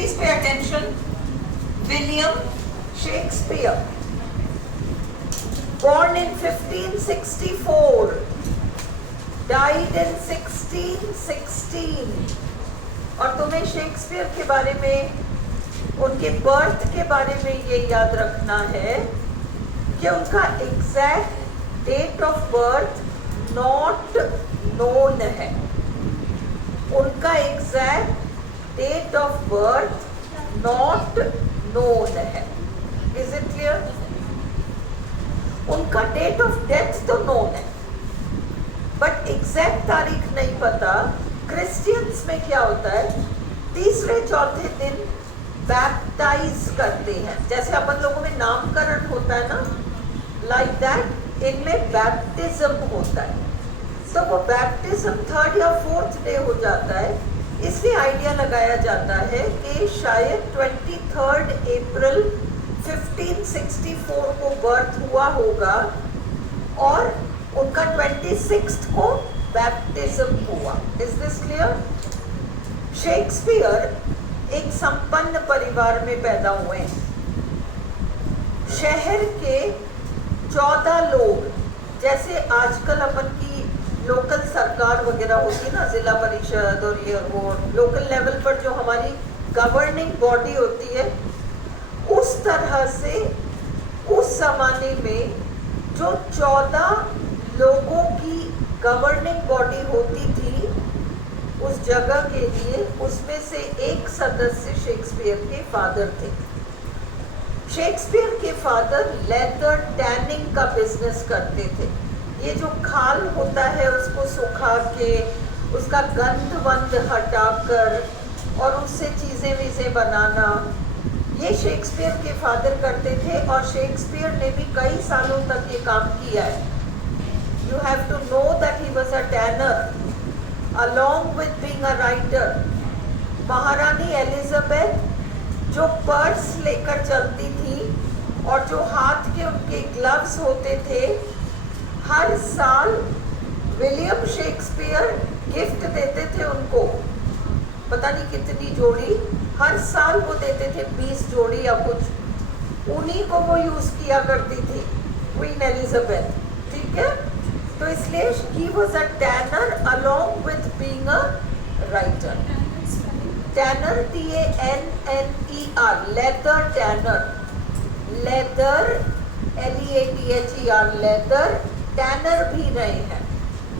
Please pay attention. William Shakespeare, born in 1564, died in 1616. और तुम्हें Shakespeare के बारे में, उनके बर्थ के बारे में ये याद रखना है कि उनका exact date of birth not known है। उनका exact date of birth not known है। Is it clear? उनका डेट ऑफ डेथ तो नोन है, बट एग्जैक्ट तारीख नहीं पता। क्रिश्चियंस में क्या होता है, तीसरे चौथे दिन बैप्टाइज करते हैं, जैसे अपन लोगों में नामकरण होता है ना, लाइक दैट इनमें बैप्टिज्म होता है। तो वो बैप्टिज्म थर्ड या फोर्थ डे हो जाता है, इसलिए आइडिया लगाया जाता है कि शायद 23 अप्रैल 1564 को बर्थ हुआ होगा और उनका 26 को बैप्टिज्म हुआ। Is this clear? शेक्सपियर एक संपन्न परिवार में पैदा हुए। शहर के 14 लोग, जैसे आजकल अपन की लोकल सरकार वगैरह होती है ना, जिला परिषद और ये वो लोकल लेवल पर जो हमारी गवर्निंग बॉडी होती है, उस तरह से उस जमाने में जो 14 लोगों की गवर्निंग बॉडी होती थी उस जगह के लिए, उसमें से एक सदस्य शेक्सपियर के फादर थे। शेक्सपियर के फादर लेदर टैनिंग का बिजनेस करते थे। ये जो खाल होता है उसको सुखा के उसका गंध वंध हटाकर और उससे चीज़ें वीज़ें बनाना, ये शेक्सपियर के फादर करते थे। और शेक्सपियर ने भी कई सालों तक ये काम किया है। You have to know that he was a tanner along with being a writer. महारानी एलिजाबेथ जो पर्स लेकर चलती थी और जो हाथ के उनके ग्लव्स होते थे, हर साल विलियम शेक्सपियर गिफ्ट देते थे उनको, पता नहीं कितनी जोड़ी, हर साल वो देते थे 20 जोड़ी या कुछ, उन्हीं को वो यूज़ किया करती थी क्वीन एलिजाबेथ। ठीक है, तो इसलिए he was a tanner along with being a writer. Tanner, T-A-N-N-E-R, leather tanner, leather, L-E-A-T-H-E-R, leather, tanner भी रहे हैं,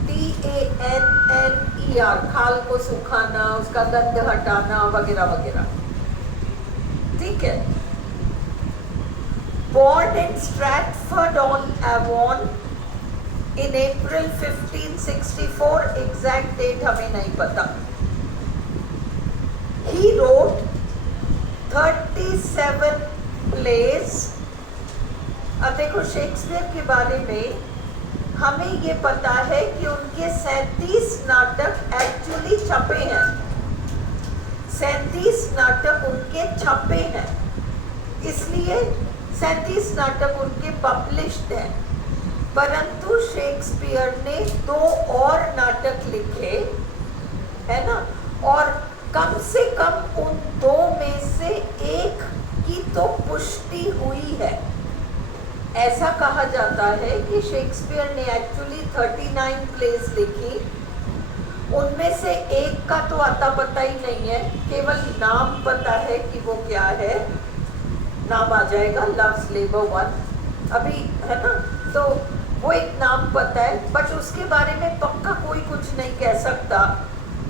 T-A-N-N-E-R, खाल को सुखाना, उसका गंध हटाना वगैरह वगैरह। ठीक है। Born in Stratford-on-Avon in April 1564, exact date हमें नहीं पता। He wrote 37 plays। अब देखो शेक्सपियर के बारे में हमें ये पता है कि उनके 37 नाटक एक्चुअली छपे हैं, 37 नाटक उनके छपे हैं, इसलिए 37 नाटक उनके पब्लिश्ड हैं। परंतु शेक्सपियर ने 2 और नाटक लिखे, है ना, और कम से कम उन 2 में से एक की तो पुष्टि हुई है। ऐसा कहा जाता है कि शेक्सपियर ने एक्चुअली 39 प्लेस लिखी, उनमें से एक का तो आता पता ही नहीं है, केवल नाम पता है कि वो क्या है, नाम आ जाएगा लव्स लेबर 1 अभी, है ना, तो वो एक नाम पता है, बट उसके बारे में पक्का कोई कुछ नहीं कह सकता।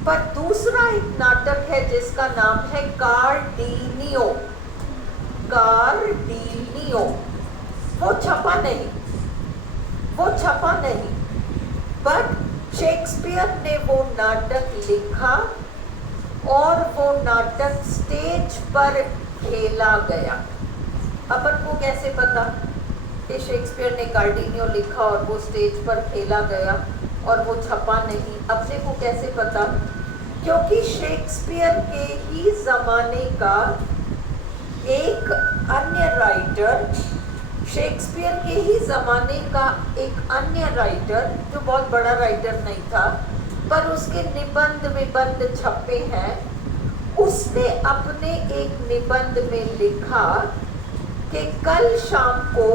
पर दूसरा एक नाटक है जिसका नाम है कार्डिनियो, कार्डिनियो, वो छपा नहीं, वो छपा नहीं, बट शेक्सपियर ने वो नाटक लिखा और वो नाटक स्टेज पर खेला गया। अपन को कैसे पता कि शेक्सपियर ने कार्डिनियो लिखा और वो स्टेज पर खेला गया और वो छपा नहीं? अपने को कैसे पता? क्योंकि शेक्सपियर के ही ज़माने का एक अन्य राइटर, शेक्सपियर के ही ज़माने का एक अन्य राइटर जो बहुत बड़ा राइटर नहीं था पर उसके निबंध विबंध छपे हैं, उसने अपने एक निबंध में लिखा कि कल शाम को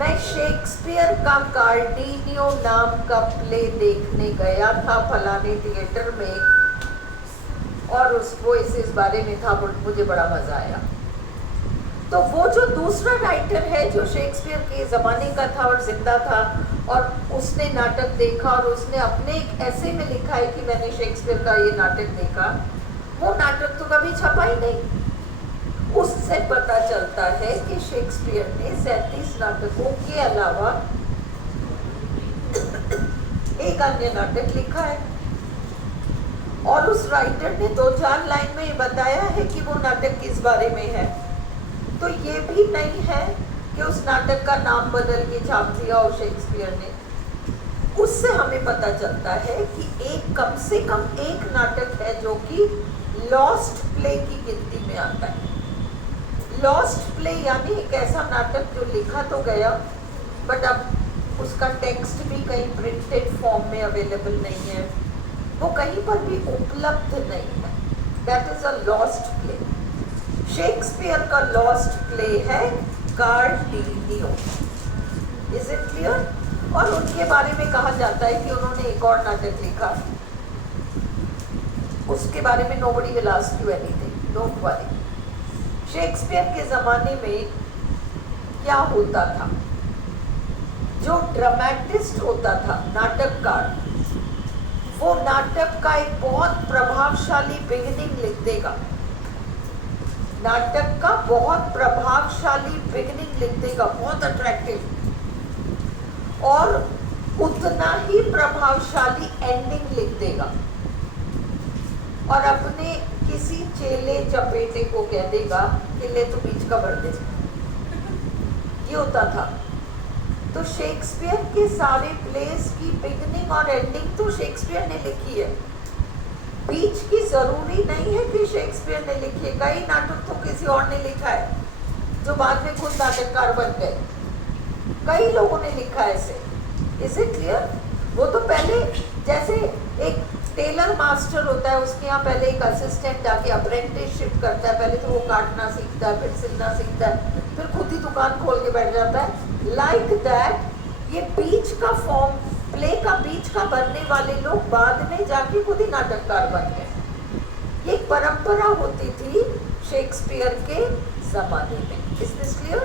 मैं शेक्सपियर का कार्डिनियो नाम का प्ले देखने गया था फलाने थिएटर में, और उसको इस बारे में था, मुझे बड़ा मजा आया। तो वो जो दूसरा राइटर है जो शेक्सपियर के ज़माने का था और जिंदा था, और उसने नाटक देखा और उसने अपने एक ऐसे में लिखा है कि मैंने शेक्सपियर का ये नाटक देखा, वो नाटक तो कभी छपा ही नहीं। उससे पता चलता है कि शेक्सपियर ने 37 नाटकों के अलावा एक अन्य नाटक लिखा है, और उस राइटर ने 2-4 लाइन में ये बताया है कि वो नाटक किस बारे में है। तो ये भी नहीं है कि उस नाटक का नाम बदल के छाप दिया और शेक्सपियर ने। उससे हमें पता चलता है कि एक कम से कम एक नाटक है जो कि लॉस्ट प्ले की गिनती में आता है। लॉस्ट प्ले यानी एक ऐसा नाटक जो लिखा तो गया, बट अब उसका टेक्स्ट भी कहीं प्रिंटेड फॉर्म में अवेलेबल नहीं है, वो कहीं पर भी उपलब्ध नहीं है। That is a lost play. Shakespeare का लॉस्ट प्ले है कार्डिनियो। Is it clear? और उनके बारे में कहा जाता है कि उन्होंने एक और नाटक लिखा, उसके बारे में nobody will ask you anything, don't worry. Shakespeare के ज़माने में क्या होता था, जो ड्रामेटिस्ट होता था, नाटककार, वो नाटक का एक बहुत प्रभावशाली बिगिनिंग लिख देगा, नाटक का बहुत प्रभावशाली बिगिनिंग लिख देगा, बहुत अट्रैक्टिव, और उतना ही प्रभावशाली एंडिंग लिख देगा, और अपने किसी चेले चपेटे को कह देगा कि ले तू बीच का भर दे। ये होता था। तो शेक्सपियर के सारे प्लेस की बिगिनिंग और एंडिंग तो शेक्सपियर ने लिखी है। बीच की जरूरी नहीं है कि शेक्सपियर ने लिखी है, कई नाटक तो किसी और ने लिखा है जो बाद में खुद नाटककार बन गए, कई लोगों ने लिखा है ऐसे। Is it clear? वो तो पहले जैसे एक टेलर मास्टर होता है, उसके यहाँ पहले एक असिस्टेंट जाके अप्रेंटिसशिप करता है, पहले तो वो काटना सीखता है, फिर सिलना सीखता है, फिर खुद ही दुकान खोल के बैठ जाता है। लाइक दैट ये बीच का फॉर्म, प्ले का बीच का बनने वाले लोग बाद में जाके खुद ही नाटककार बन गए। ये एक परंपरा होती थी शेक्सपियर के जमाने में। Is this clear?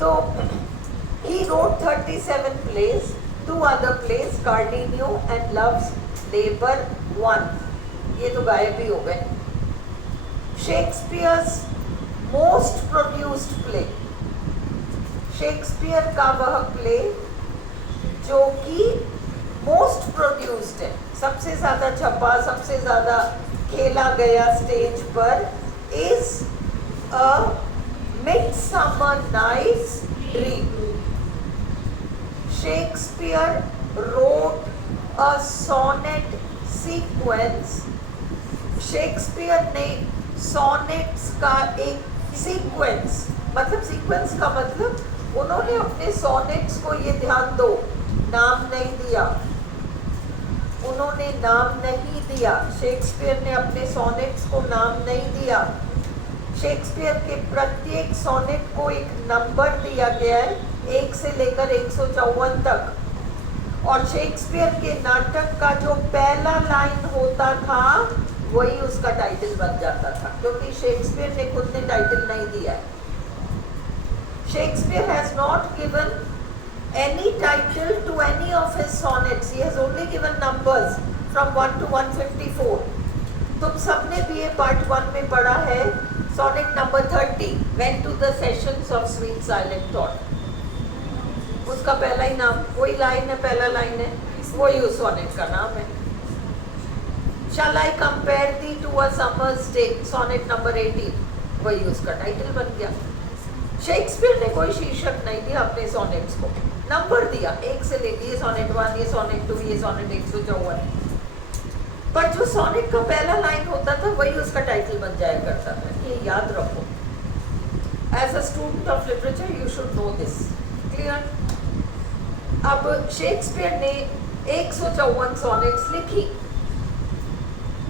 तो he wrote 37 plays, 2 other plays, Cardenio and Love's Labour 1, ये तो गायब ही हो गए। Shakespeare's most produced play, Shakespeare का वह प्ले जो कि मोस्ट प्रोड्यूस्ड है, सबसे ज़्यादा छपा, सबसे ज़्यादा खेला गया स्टेज पर, is a midsummer night's dream. Shakespeare wrote a sonnet sequence। Shakespeare ने सॉनेट्स का एक सीक्वेंस, मतलब सीक्वेंस का मतलब उन्होंने अपने सॉनेट्स को, ये ध्यान दो, नाम नहीं दिया, उन्होंने नाम नहीं दिया, शेक्सपियर ने अपने सॉनेट्स को नाम नहीं दिया। शेक्सपियर के प्रत्येक सॉनेट को एक नंबर दिया गया है, 1 से लेकर 154 तक, और शेक्सपियर के नाटक का जो पहला लाइन होता था वही उसका टाइटल बन जाता था, क्योंकि शेक्सपियर ने खुद ने टाइटल नहीं दिया है। Shakespeare has not given any title to any of his sonnets. He has only given numbers from 1 to 154. तुम सबने BA Part 1 में पढ़ा है sonnet number 30, Went to the Sessions of Sweet Silent Thought. उसका पहला ही नाम, वही लाइन है, पहला लाइन है, वही उस sonnet का नाम है। Shall I compare thee to a summer's day, sonnet number 18, वही उसका टाइटल बन गया। शेक्सपियर ने कोई शीर्षक नहीं दिया अपने सॉनेट्स को, नंबर दिया, 1 से लेके ये सॉनेट 1, ये सॉनेट 2, ये सॉनेट 154, पर जो सॉनेट का पहला लाइन होता था वही उसका टाइटल बन जाया करता था। ये याद रखो, as a student of literature you should know this. Clear? अब शेक्सपियर ने 154 सॉनेट्स लिखी,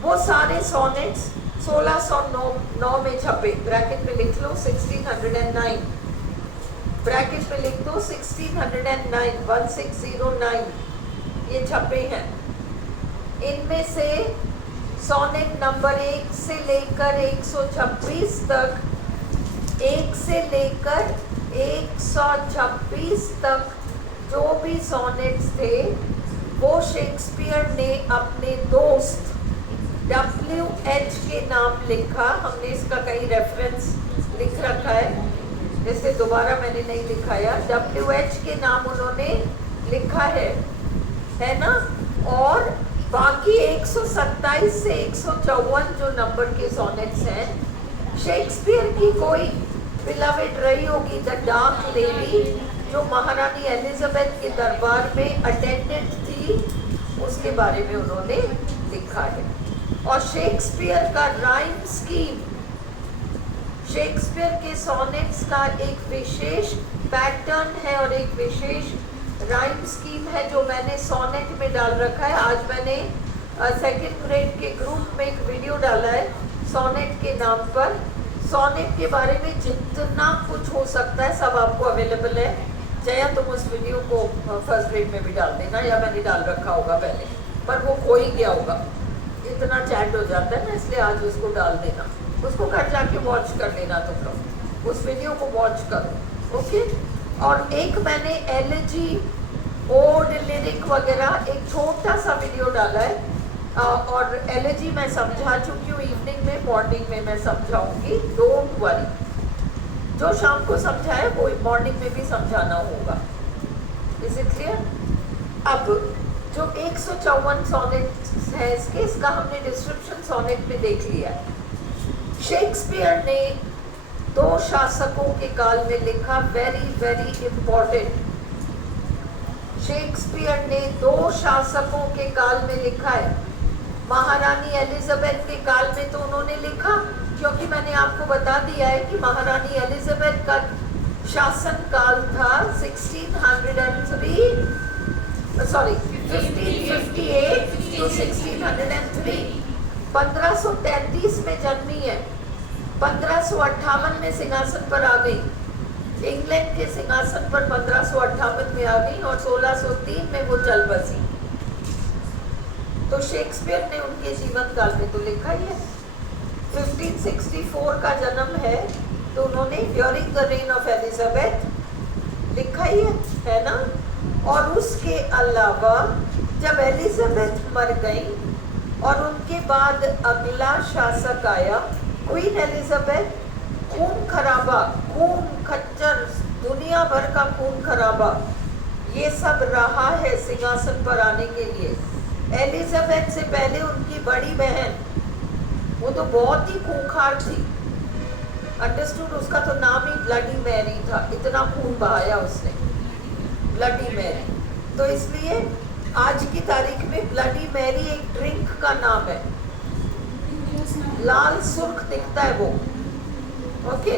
वो सारे सोनेट्स 1609 में छपे, ब्रैकेट में लिख लो 1609, ब्रैकेट में लिख दो 1609, 1609 ये छपे हैं। इनमें से सोनेट नंबर 1 से लेकर 126 तक, 1 से लेकर 126 तक जो भी सोनेट्स थे वो शेक्सपियर ने अपने दोस्त WH के नाम लिखा। हमने इसका कई रेफरेंस लिख रखा है, जैसे दोबारा मैंने नहीं लिखाया। WH के नाम उन्होंने लिखा है ना। और बाकी 127 से 154 जो नंबर के सोनेट्स हैं, शेक्सपियर की कोई बिलवेड रही होगी द डार्क लेडी, जो महारानी एलिजाबेथ के दरबार में अटेंडेंट थी, उसके बारे में उन्होंने लिखा है। और शेक्सपियर का राइम स्कीम, शेक्सपियर के सोनेट्स का एक विशेष पैटर्न है और एक विशेष राइम स्कीम है जो मैंने सोनेट में डाल रखा है। आज मैंने सेकंड ग्रेड के ग्रुप में एक वीडियो डाला है सोनेट के नाम पर। सोनेट के बारे में जितना कुछ हो सकता है सब आपको अवेलेबल है, चाहे तुम उस वीडियो को फर्स्ट ग्रेड में भी डाल देना, या मैंने डाल रखा होगा पहले, पर वो खो ही गया होगा, इतना चैट हो जाता है ना, इसलिए आज उसको डाल देना। उसको घर जाके वॉच कर लेना, तुम लोग उस वीडियो को वॉच करो, ओके। और एक मैंने एलिजी, ओड, लिरिक वगैरह एक छोटा सा वीडियो डाला है, और एलिजी मैं समझा चुकी हूँ इवनिंग में, मॉर्निंग में मैं समझाऊंगी, डोंट वरी। जो शाम को समझाए वो मॉर्निंग में भी समझाना होगा, इज इट क्लियर? अब जो 154 सोनेट है इसका हमने डिस्क्रिप्शन सोनेट में देख लिया। शेक्सपियर ने 2 शासकों के काल में लिखा, वेरी वेरी इंपॉर्टेंट। शेक्सपियर ने 2 शासकों के काल में लिखा है। महारानी एलिजाबेथ के काल में तो उन्होंने लिखा, क्योंकि मैंने आपको बता दिया है कि महारानी एलिजाबेथ का शासन काल था 1558 to 1603। 1533 में जन्मी है, 1558 में सिंहासन पर आ गई, इंग्लैंड के सिंहासन पर 1558 में आ गई और 1603 में वो चल बसी। तो शेक्सपियर ने उनके जीवन काल में तो लिखा ही है। 1564 का जन्म है तो उन्होंने during the rain of Elizabeth लिखा ही है ना। और उसके अलावा जब एलिजाबेथ मर गई और उनके बाद अगला शासक आया क्वीन एलिजाबेथ, खून खराबा, खून खच्चर, दुनिया भर का खून खराबा ये सब रहा है सिंहासन पर आने के लिए। एलिजाबेथ से पहले उनकी बड़ी बहन, वो तो बहुत ही खूंखार थी, अंडरस्टूड, उसका तो नाम ही ब्लडी मैरी था, इतना खून बहाया उसने, ब्लडी मैरी। तो इसलिए आज की तारीख में ब्लडी मैरी एक ड्रिंक का नाम है, लाल सुर्ख दिखता है वो, ओके।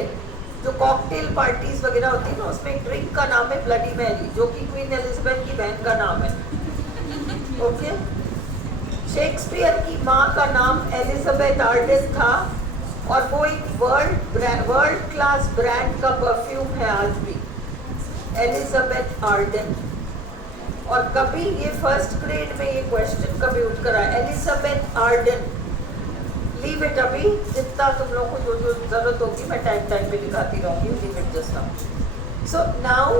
जो कॉकटेल पार्टीज वगैरह होती है ना, उसमें एक ड्रिंक का नाम है ब्लडी मैरी, जो कि क्वीन एलिजाबेथ की बहन का नाम है, ओके। शेक्सपियर की माँ का नाम एलिजाबेथ आर्डन था और वो एक वर्ल्ड क्लास ब्रांड का परफ्यूम है आज भी, एलिजाबेथ आर्डन। और कभी ये फर्स्ट ग्रेड में ये क्वेश्चन कभी उठ कर आया, एलिजाबेथ आर्डन, लीव इट, अभी जितना तुम लोगों को जो जरूरत होगी मैं टाइम पे दिखाती रहूंगी, leave it just now. So now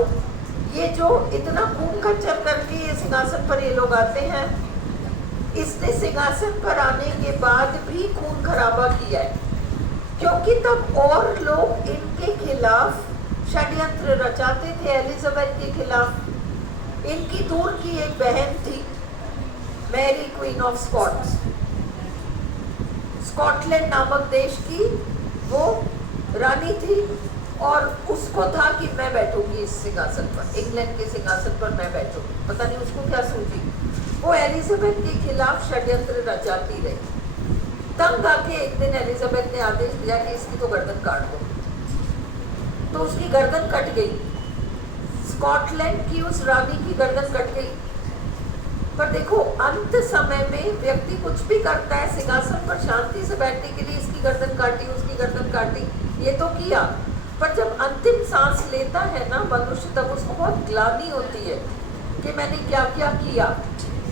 ये जो इतना खून खच्चर करके ये सिंहासन पर ये लोग आते हैं, इसने सिंहासन पर आने के बाद भी खून खराबा किया है, क्योंकि तब और लोग इनके खिलाफ षड्यंत्र रचाते थे, एलिजाबेथ के खिलाफ। इनकी दूर की एक बहन थी Mary Queen of Scots, Scotland नामक देश की वो रानी थी, और उसको था कि मैं बैठूंगी इस सिंहासन पर, इंग्लैंड के सिंहासन पर मैं बैठूंगी। पता नहीं उसको क्या सूझी, वो एलिजाबेथ के खिलाफ षड्यंत्र रचाती रही। तंग आके एक दिन एलिजाबेथ ने आदेश दिया कि इसकी तो गर्दन काट दो, तो उसकी गर्दन कट गई, स्कॉटलैंड की उस रानी की गर्दन कट गई। पर देखो अंत समय में व्यक्ति कुछ भी करता है, सिंहासन पर शांति से बैठने के लिए इसकी गर्दन काटी, उसकी गर्दन काटी, ये तो किया, पर जब अंतिम सांस लेता है ना मनुष्य, तब उसको बहुत ग्लानि होती है कि मैंने क्या क्या किया।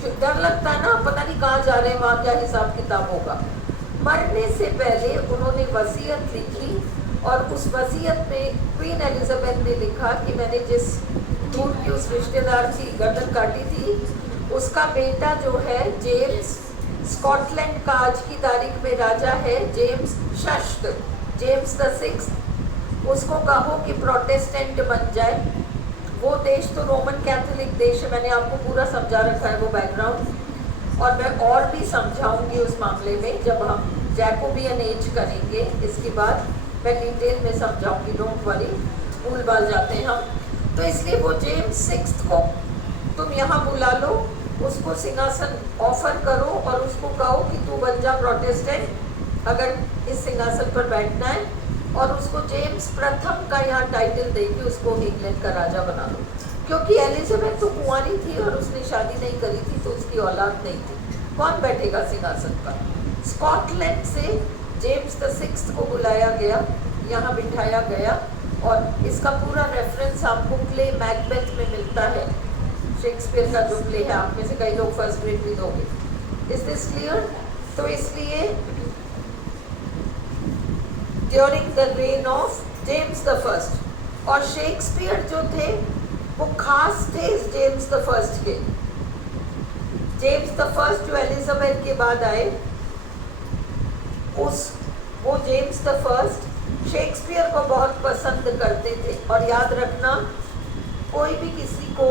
फिर डर लगता है ना, पता नहीं कहाँ जा रहे हैं, वहाँ क्या हिसाब किताब होगा। मरने से पहले उन्होंने वसीयत लिखी और उस वसीयत में क्वीन एलिजाबेथ ने लिखा कि मैंने जिस दूर की उस रिश्तेदार की गर्दन काटी थी, उसका बेटा जो है जेम्स, स्कॉटलैंड का आज की तारीख में राजा है जेम्स षष्ठ, जेम्स द सिक्स्थ, उसको कहो कि प्रोटेस्टेंट बन जाए। वो देश तो रोमन कैथोलिक देश है, मैंने आपको पूरा समझा रखा है वो बैकग्राउंड, और मैं और भी समझाऊंगी उस मामले में जब हम जैकोबियन एज करेंगे। इसके बाद मैं डिटेल में समझाऊंगी, डोंट वरी, भूल भाल जाते हैं हम। तो इसलिए वो जेम्स सिक्स्थ को तुम यहाँ बुला लो, उसको सिंहासन ऑफर करो और उसको कहो कि तू बन जा प्रोटेस्टेंट अगर इस सिंहासन पर बैठना है, और उसको जेम्स प्रथम का यहाँ टाइटल देके उसको इंग्लैंड का राजा बना दो। क्योंकि एलिजाबेथ तो कुंवारी थी और उसने शादी नहीं करी थी, तो उसकी औलाद नहीं थी, कौन बैठेगा सिंहासन पर। स्कॉटलैंड से जेम्स द सिक्स्थ को बुलाया गया, यहाँ बिठाया गया, और इसका पूरा रेफरेंस आपको प्ले मैकबेथ में मिलता है, शेक्सपियर का जो प्ले है। आप में से कई लोग फर्स्ट ग्रेड भी दोगे। Is this clear? तो इसलिए during the rain of James the first, और शेक्सपियर जो थे वो खास थे इस जेम्स द फर्स्ट के। जेम्स द फर्स्ट जो एलिजाबेथ के बाद आए, वो जेम्स द फर्स्ट शेक्सपियर को बहुत पसंद करते थे। और याद रखना, कोई भी किसी को,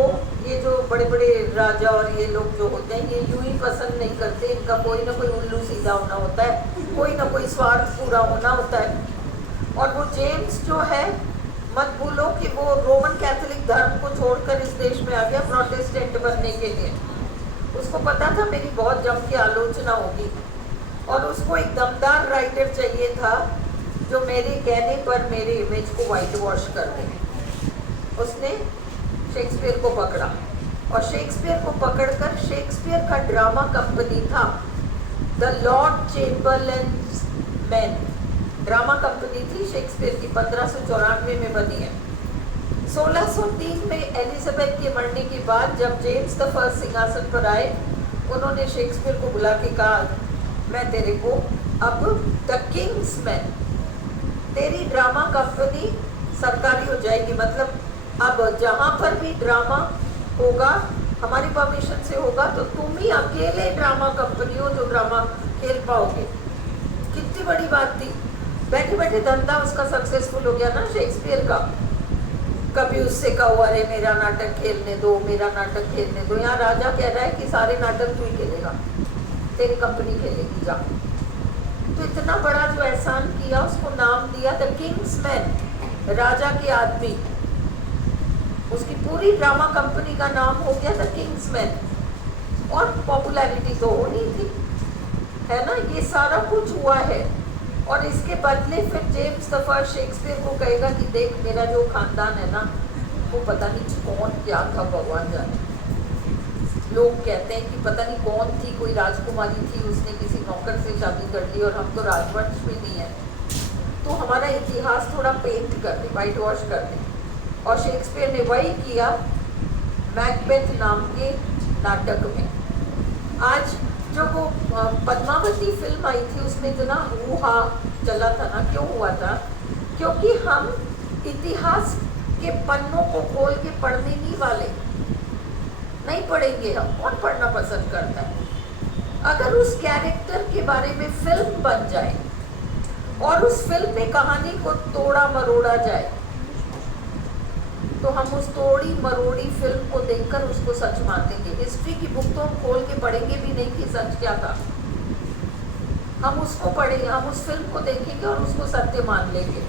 ये जो बड़े बड़े राजा और ये लोग जो होते हैं, ये यूं ही पसंद नहीं करते, इनका कोई ना कोई उल्लू सीधा होना होता है, कोई ना कोई स्वार्थ पूरा होना होता है। और वो जेम्स जो है, मत भूलो कि वो रोमन कैथोलिक धर्म को छोड़कर इस देश में आ गया प्रोटेस्टेंट बनने के लिए। उसको पता था मेरी बहुत जम की आलोचना होगी, और उसको एक दमदार राइटर चाहिए था जो मेरे कहने पर मेरे इमेज को वाइट वॉश कर दे। उसने शेक्सपियर को पकड़ा, और शेक्सपियर को पकड़कर शेक्सपियर का ड्रामा कंपनी था the Lord Chamberlain's man, drama company थी शेक्सपियर की, 1594 में बनी है। 1603 में एलिजाबेथ के मरने के बाद जब जेम्स द फर्स्ट सिंहासन पर आए, उन्होंने शेक्सपियर को बुला के कहा, मैं तेरे को अब द किंग्स मैन, तेरी ड्रामा कंपनी सरकारी हो जाएगी, मतलब अब जहाँ पर भी ड्रामा होगा हमारी परमिशन से होगा, तो तुम ही अकेले ड्रामा कंपनी हो जो ड्रामा खेल पाओगे। कितनी बड़ी बात थी। बैठे बैठे धंधा उसका सक्सेसफुल हो गया ना शेक्सपियर का। कभी उससे कहो अरे मेरा नाटक खेलने दो, मेरा नाटक खेलने दो। यहाँ राजा कह रहा है कि सारे नाटक तू ही खेलेगा, तेरी कंपनी खेलेगी, जा। तो इतना बड़ा जो एहसान किया, उसको नाम दिया द किंग्स मैन, राजा के आदमी। उसकी पूरी ड्रामा कंपनी का नाम हो गया द किंग्स मैन, और पॉपुलैरिटी तो होनी थी, है ना। ये सारा कुछ हुआ है, और इसके बदले फिर जेम्स द फर्स्ट शेक्सपियर को कहेगा कि देख, मेरा जो खानदान है ना, वो पता नहीं कौन क्या था, भगवान जाने। लोग कहते हैं कि पता नहीं कौन थी, कोई राजकुमारी थी, उसने किसी नौकर से शादी कर ली, और हम तो राजवंश में नहीं है, तो हमारा इतिहास थोड़ा पेंट कर दे, वाइट वॉश कर दे। और शेक्सपियर ने वही किया मैकबेथ नाम के नाटक में। आज जो वो पद्मावती फिल्म आई थी, उसमें इतना हुआ चला था ना, क्यों हुआ था? क्योंकि हम इतिहास के पन्नों को खोल के पढ़ने नहीं वाले, नहीं पढ़ेंगे हम। कौन पढ़ना पसंद करता है? अगर उस कैरेक्टर के बारे में फिल्म बन जाए और उस फिल्म में कहानी को तोड़ा मरोड़ा जाए, तो हम उस तोड़ी मरोड़ी फिल्म को देखकर उसको सच मान लेंगे। हिस्ट्री की बुक तो हम खोल के पढ़ेंगे भी नहीं कि सच क्या था, हम उसको पढ़ेंगे, हम उस फिल्म को देखेंगे और उसको सत्य मान लेंगे।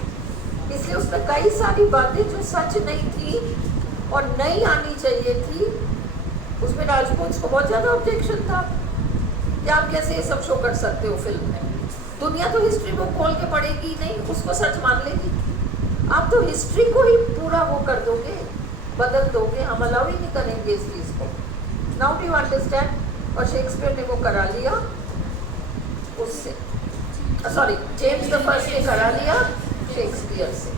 इसलिए उसमें कई सारी बातें जो सच नहीं थी और नहीं आनी चाहिए थी, उसमें राजपूत को बहुत ज़्यादा ऑब्जेक्शन था कि आप कैसे ये सब शो कर सकते हो फिल्म में। दुनिया तो हिस्ट्री बुक खोल के पढ़ेगी नहीं, उसको सच मान लेगी। आप तो हिस्ट्री को ही पूरा वो कर दोगे, बदल दोगे। हम अलाउ ही नहीं करेंगे इस चीज़ को। Now do you understand? और शेक्सपियर ने वो करा लिया उससे, सॉरी जेम्स द फर्स्ट ने करा लिया शेक्सपियर से।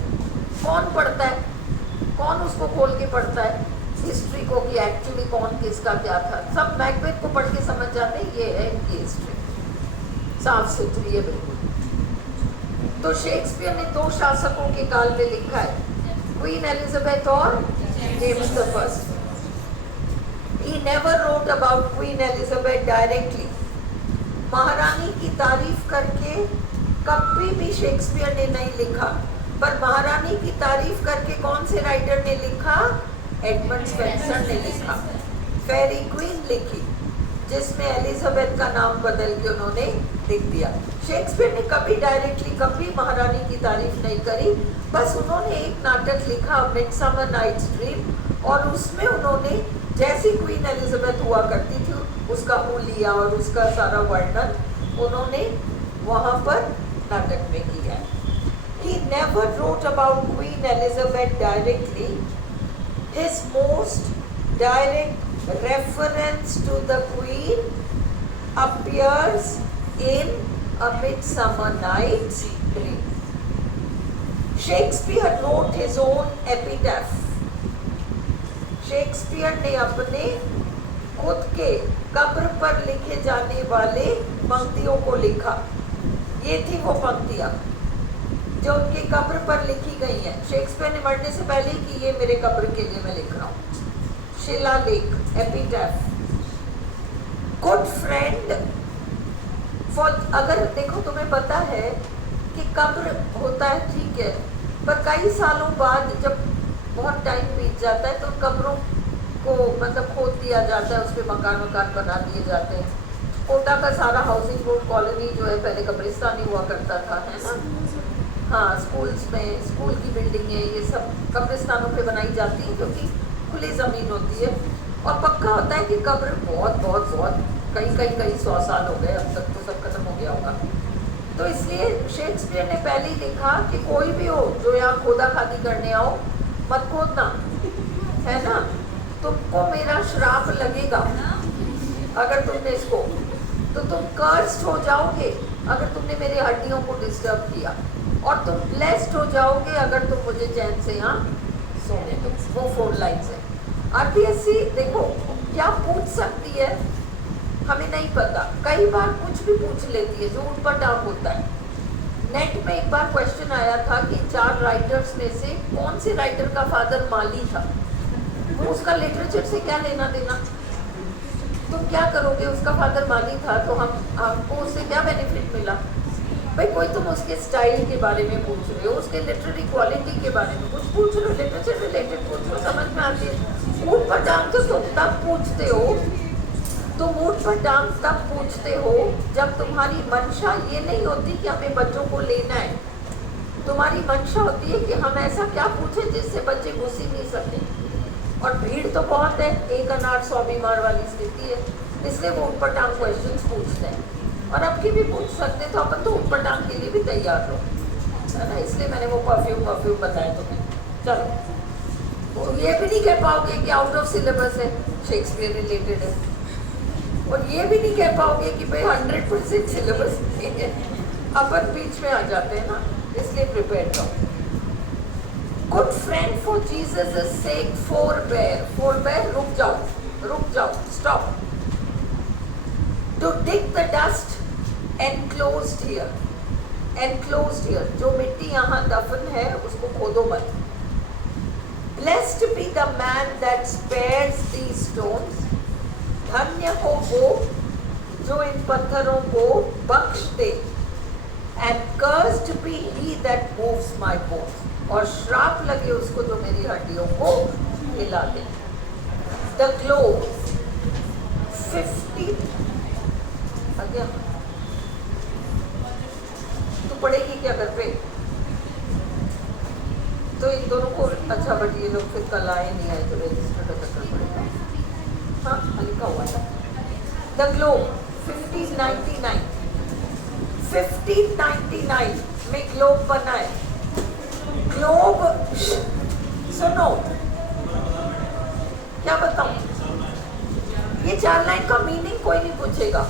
कौन पढ़ता है, कौन उसको खोल के पढ़ता है हिस्ट्री को कि एक्चुअली कौन किसका क्या था? सब मैकबेथ को पढ़ के समझ जाते हैं ये है इनकी हिस्ट्री, साफ सुथरी है बिल्कुल। तो शेक्सपियर ने 2 शासकों के काल में लिखा है, क्वीन एलिजाबेथ और James the first. He never wrote about Queen Elizabeth directly. महारानी की तारीफ करके कभी भी शेक्सपियर ने नहीं लिखा, पर महारानी की तारीफ करके कौन से राइटर ने लिखा? एडमंड स्पेंसर ने लिखा। फेरी क्वीन लिखी जिसमें एलिजाबेथ का नाम बदल के उन्होंने लिख दिया। शेक्सपियर ने कभी डायरेक्टली कभी महारानी की तारीफ नहीं करी, बस उन्होंने एक नाटक लिखा मिडसमर नाइट्स ड्रीम, और उसमें उन्होंने जैसी क्वीन एलिजाबेथ हुआ करती थी उसका हुलिया और उसका सारा वर्णन उन्होंने वहाँ पर नाटक में किया है। He never wrote about Queen Elizabeth directly. His most direct reference to the Queen appears in A Midsummer Night's Dream. Shakespeare wrote his own epitaph. Shakespeare ने अपने खुद के कब्र पर लिखे जाने वाले पंक्तियों को लिखा। ये थी वो पंक्तियाँ जो उनके कब्र पर लिखी गई हैं। शेक्सपियर ने मरने से पहले कि ये मेरे कब्र के लिए मैं लिख रहा हूँ, शिलालेख, एपिटैफ। गुड फ्रेंड फॉर, अगर देखो तुम्हें पता है कि कब्र होता है ठीक है, पर कई सालों बाद जब बहुत टाइम बीत जाता है तो कब्रों को मतलब खोद दिया जाता है, उस पर मकान बना दिए जाते हैं। कोटा का सारा हाउसिंग बोर्ड कॉलोनी जो है पहले कब्रिस्तान ही हुआ करता था, है ना? हाँ, स्कूल्स में स्कूल की बिल्डिंगें ये सब कब्रिस्तानों पे बनाई जाती हैं क्योंकि खुली ज़मीन होती है और पक्का होता है कि कब्र बहुत बहुत बहुत कई 100 साल हो गए, अब तक तो सब खत्म हो गया होगा। तो इसलिए शेक्सपियर ने पहले ही लिखा कि कोई भी हो जो यहाँ खोदा खादी करने आओ मत खोदना, है ना? तुमको मेरा श्राप लगेगा अगर तुमने इसको, तो तुम कर्स्ड हो जाओगे अगर तुमने मेरी हड्डियों को डिस्टर्ब किया, और तुम ब्लेस्ड हो जाओगे अगर तुम मुझे चैन से यहाँ सोने दो। वो 4 लाइन्स है। आरपीएससी देखो क्या पूछ सकती है हमें नहीं पता, कई बार कुछ भी पूछ लेती है जो ऊटपटांग होता है। नेट में एक बार क्वेश्चन आया था कि 4 राइटर्स में से कौन से राइटर का फादर माली था, तो उसका लिटरेचर से क्या लेना देना? तुम क्या करोगे? उसका फादर माली था तो हमको उससे क्या बेनिफिट मिला? भाई कोई तुम उसके स्टाइल के बारे में पूछ रहे हो, उसके लिटरेरी क्वालिटी के बारे में कुछ पूछ रहे हो, लिटरेचर रिलेटेड पूछ रहे हो, समझ में आती है। ऊटपटांग तो तुम तब पूछते हो, तुम ऊटपटांग तब पूछते हो जब तुम्हारी मंशा ये नहीं होती कि हमें बच्चों को लेना है। तुम्हारी मंशा होती है कि हम ऐसा क्या पूछें जिससे बच्चे घुस ही नहीं सके, और भीड़ तो बहुत है, 1 अनार 100 बीमार वाली स्थिति है, इसलिए वो ऊटपटांग क्वेश्चंस पूछते हैं। और अब की भी पूछ सकते तो अपन तो ऊटपटांग के लिए भी तैयार हो, है ना? इसलिए मैंने वो परफ्यूम बताया तुम्हें। चलो, वो ये भी नहीं कह पाओगे कि आउट ऑफ सिलेबस है, शेक्सपियर रिलेटेड है, और ये भी नहीं कह पाओगे कि भाई 100% सिलेबस है। अपन बीच में आ जाते हैं ना, इसलिए प्रिपेयर रहो। Good friend for Jesus is sake forbear, रुक जाओ, stop. To dig the dust enclosed here, जो मिट्टी यहाँ दफन है उसको खोदो मत। Blessed be the man that spares these stones, धन्य हो वो जो इन पत्थरों को बख्श दे। And cursed be he that moves my bones, और श्राप लगे उसको जो मेरी हड्डियों को हिला दे। द ग्लोब 50 आगे तो पढ़ेगी क्या घर पे? तो इन दोनों को अच्छा, बट ये लोग फिर कल आए नहीं आए तो रजिस्टर का चक्कर पड़ेगा। हाँ, लिखा हुआ था द ग्लोब 1599 में ग्लोब बना है। ग्लोब, सुनो क्या बताऊं, ये 4 लाइन का मीनिंग कोई नहीं पूछेगा।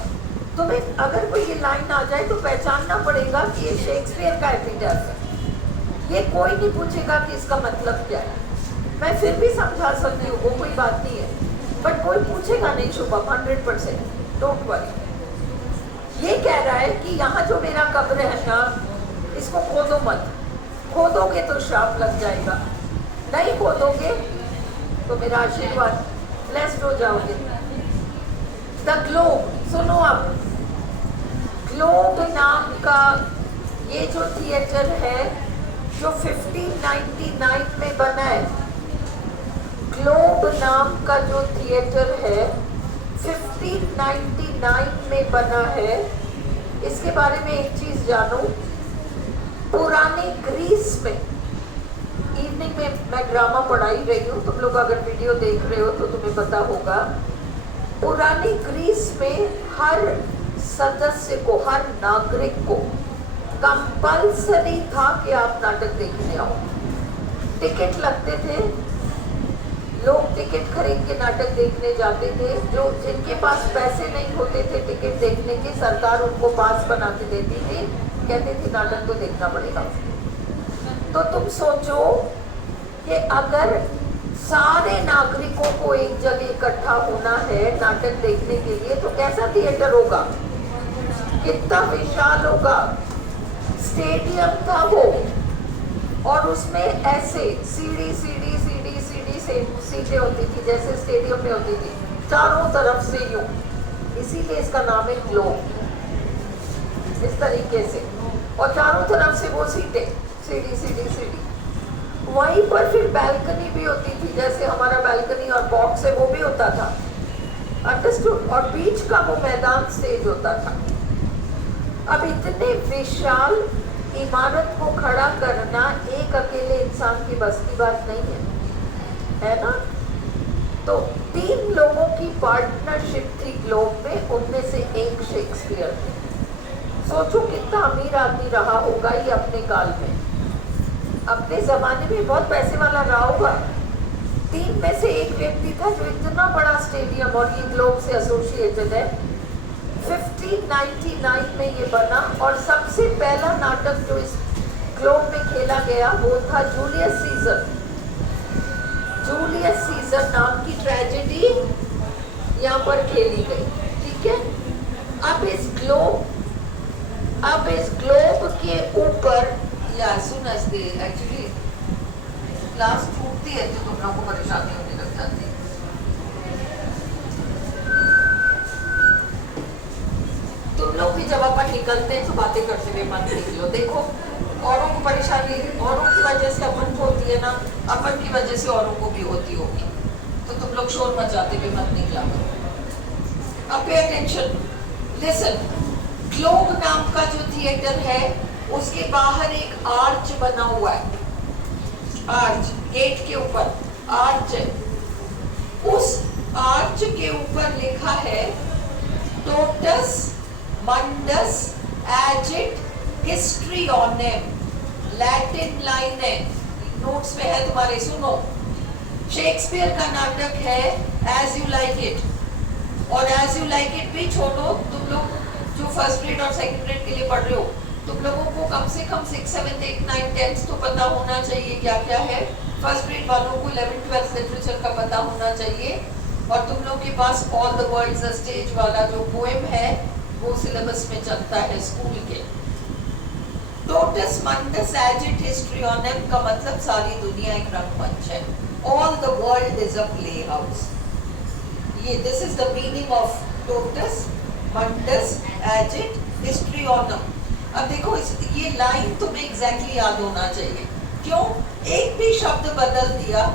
तुम्हें अगर कोई ये लाइन आ जाए तो पहचानना पड़ेगा कि ये शेक्सपियर का एपिटाफ है। ये कोई नहीं पूछेगा कि इसका मतलब क्या है। मैं फिर भी समझा सकती हूँ, वो कोई बात नहीं है, बट कोई पूछेगा नहीं शुभम, 100%। Don't worry. ये कह रहा है कि यहाँ जो मेरा कब्र है ना, इसको खोदो मत। खोदोगे तो श्राप लग जाएगा, नहीं खोदोगे तो मेरा आशीर्वाद, ब्लेस्ड हो जाओगे। द ग्लोब, सुनो अब, ग्लोब नाम का ये जो थिएटर है जो 1599 में बना है, ग्लोब नाम का जो थिएटर है 1599 में बना है। इसके बारे में एक चीज जानो, पुराने ग्रीस में, इवनिंग में मैं ड्रामा पढ़ाई रही हूँ, तुम लोग अगर वीडियो देख रहे हो तो तुम्हें पता होगा, पुरानी ग्रीस में हर सदस्य को, हर नागरिक को कंपल्सरी था कि आप नाटक देखने आओ। टिकट लगते थे, लोग टिकट खरीद के नाटक देखने जाते थे। जो जिनके पास पैसे नहीं होते थे टिकट देखने के, सरकार उनको पास बना के देती थी, कहते थे नाटक तो देखना पड़ेगा। तो तुम सोचो कि अगर सारे नागरिकों को एक जगह इकट्ठा होना है नाटक देखने के लिए, तो कैसा थिएटर होगा, कितना विशाल होगा। स्टेडियम था वो, और उसमें ऐसे सीढ़ी सीढ़ी सीढ़ी सीढ़ी से सीटें होती थी, जैसे स्टेडियम में होती थी, चारों तरफ से यूं, इसीलिए इसका नाम है ग्लोब। इस तरीके से, और चारों तरफ से वो सीटें, सीढ़ी सीढ़ी सीढ़ी। वहीं पर फिर बैल्कनी भी होती थी, जैसे हमारा बैल्कनी और बॉक्स है वो भी होता था, अंडरस्टूड। और बीच का वो मैदान स्टेज होता था। अब इतने विशाल इमारत को खड़ा करना एक अकेले इंसान की बस की बात नहीं है ना। तो 3 लोगों की पार्टनरशिप थी ग्लोब में, उनमें से एक शेक्सपियर थे। सोचो कितना अमीर आदमी रहा होगा ये अपने काल में, अपने जमाने में बहुत पैसे वाला रहा होगा। 3 में से एक व्यक्ति था जो इतना बड़ा स्टेडियम, और ये ग्लोब से एसोसिएटेड है। 1599 में ये बना, और सबसे पहला नाटक जो इस ग्लोब में खेला गया वो था जूलियस सीजर। जूलियस सीजर नाम की ट्रेजेडी यहाँ पर खेली गई, ठीक है। अब इस ग्लोब के ऊपर, या सुन एक्चुअली क्लास छूटती है तो तुम लोगों को परेशानी होने लग जाती है। तुम लोग भी जब अपन निकलते हैं तो बातें करते हुए मत निकलो। देखो, औरों को परेशानी औरों की वजह से अपन को होती है ना, अपन की वजह से औरों को भी होती होगी, तो तुम लोग शोर मचाते हुए मत निकला करो। अब पे अटेंशन, लिसन। ग्लोब नाम का जो थिएटर है उसके बाहर एक आर्च बना हुआ है, आर्च, गेट के ऊपर आर्च है। उस आर्च के ऊपर लिखा है टोटस मंडस एजिट हिस्ट्रियोनेम, लैटिन लाइन है, नोट्स में है तुम्हारे, सुनो। शेक्सपियर का नाटक है एज यू लाइक इट, और एज यू लाइक इट भी छोड़ो, तुम लोग जो फर्स्ट ग्रेड और सेकंड ग्रेड के लिए पढ़ रहे हो, तुम लोगों को कम से कम 6, 7, 8, 9, 10 तो पता होना चाहिए क्या क्या है। फर्स्ट ग्रेड वालों को 11, 12 लिटरेचर का पता होना चाहिए, और तुम लोग के पास all the world's a stage वाला जो पोएम है वो सिलेबस में चलता है स्कूल के। टोटस मंडस एजिट हिस्ट्रियोनेम का मतलब सारी दुनिया एक रंगमंच है, all the world is a play house. ये this is the meaning of टोटस मंडस एजिट हिस्ट्रियोनेम। अब देखो, ये लाइन तुम्हें एग्जैक्टली याद होना चाहिए। क्यों? एक भी शब्द बदल दिया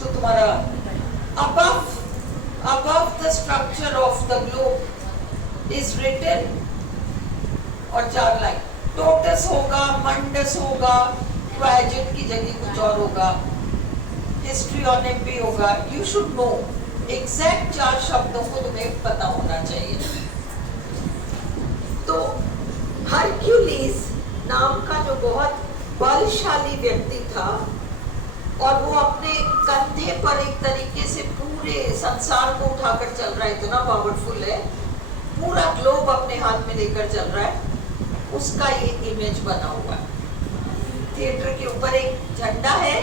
तो तुम्हारा above the structure of the globe is written, और 4 लाइन, टोटस होगा, मंडस होगा, एजिट की जगह कुछ और होगा, हिस्ट्रियोनेम भी होगा। यू शुड नो एग्जैक्ट 4 शब्दों को तुम्हें पता होना चाहिए। तो हरक्यूलिस नाम का जो बहुत बलशाली व्यक्ति था, और वो अपने कंधे पर एक तरीके से पूरे संसार को उठाकर चल रहा है, इतना पावरफुल है, पूरा ग्लोब अपने हाथ में लेकर चल रहा है, उसका ये इमेज बना हुआ है। थिएटर के ऊपर एक झंडा है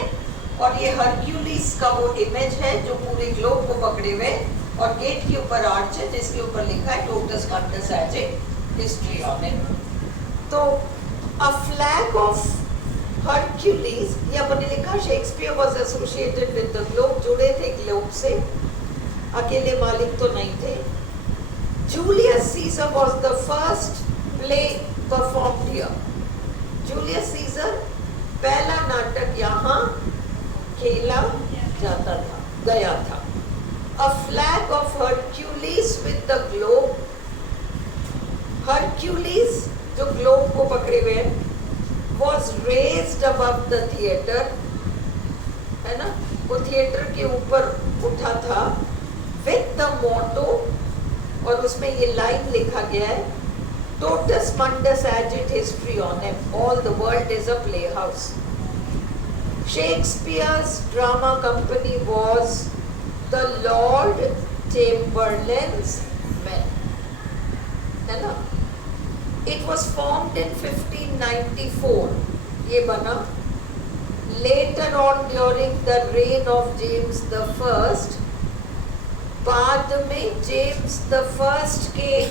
और ये हरक्यूलिस का वो इमेज है जो पूरे ग्लोब को पकड़े हुए, और गेट के ऊपर आर्च है जिसके ऊपर लिखा है टोटस मॉन्टस एजिट हिस्ट्री ऑन इट। तो अ फ्लैग ऑफ हरक्यूलिस, ये अपने लिखा Shakespeare was associated with the globe, जुड़े थे ग्लोब से, अकेले मालिक तो नहीं थे। Julius Caesar was the first play performed here. Julius Caesar पहला नाटक यहाँ खेला जाता था, गया था। A flag of Hercules with the globe. Hercules जो ग्लोब को पकड़े हुए हैं, was raised above the theater, है ना, वो थिएटर के ऊपर उठा था, with the motto, और उसमें ये लाइन लिखा गया है, Totus mundus agit history on him, all the world is a playhouse. Shakespeare's drama company was the Lord Chamberlain's Men, है ना। It was formed in 1594, ये बना। Later on during the reign of James the First, बाद में James the first के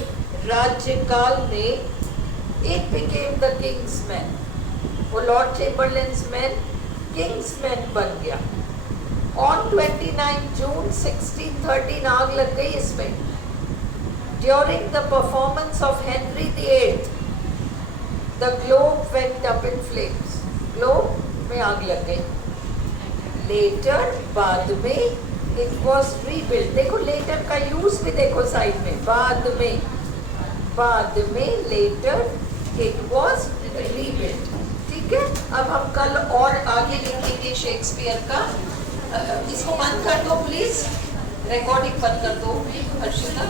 राज्यकाल में it became the King's Men, वो Lord Chamberlain's man Kings man बन गया। On 29 June 1613 आग लग गई इसमें। During the performance of Henry VIII, the globe went up in flames. Globe में आग लग गई। Later बाद में it was rebuilt. देखो later का यूज भी देखो साइड में, बाद में later it was rebuilt। ठीक है, अब हम कल और आगे लिखेंगे शेक्सपियर का। इसको बंद कर दो प्लीज, रिकॉर्डिंग बंद कर दो हर्षिता।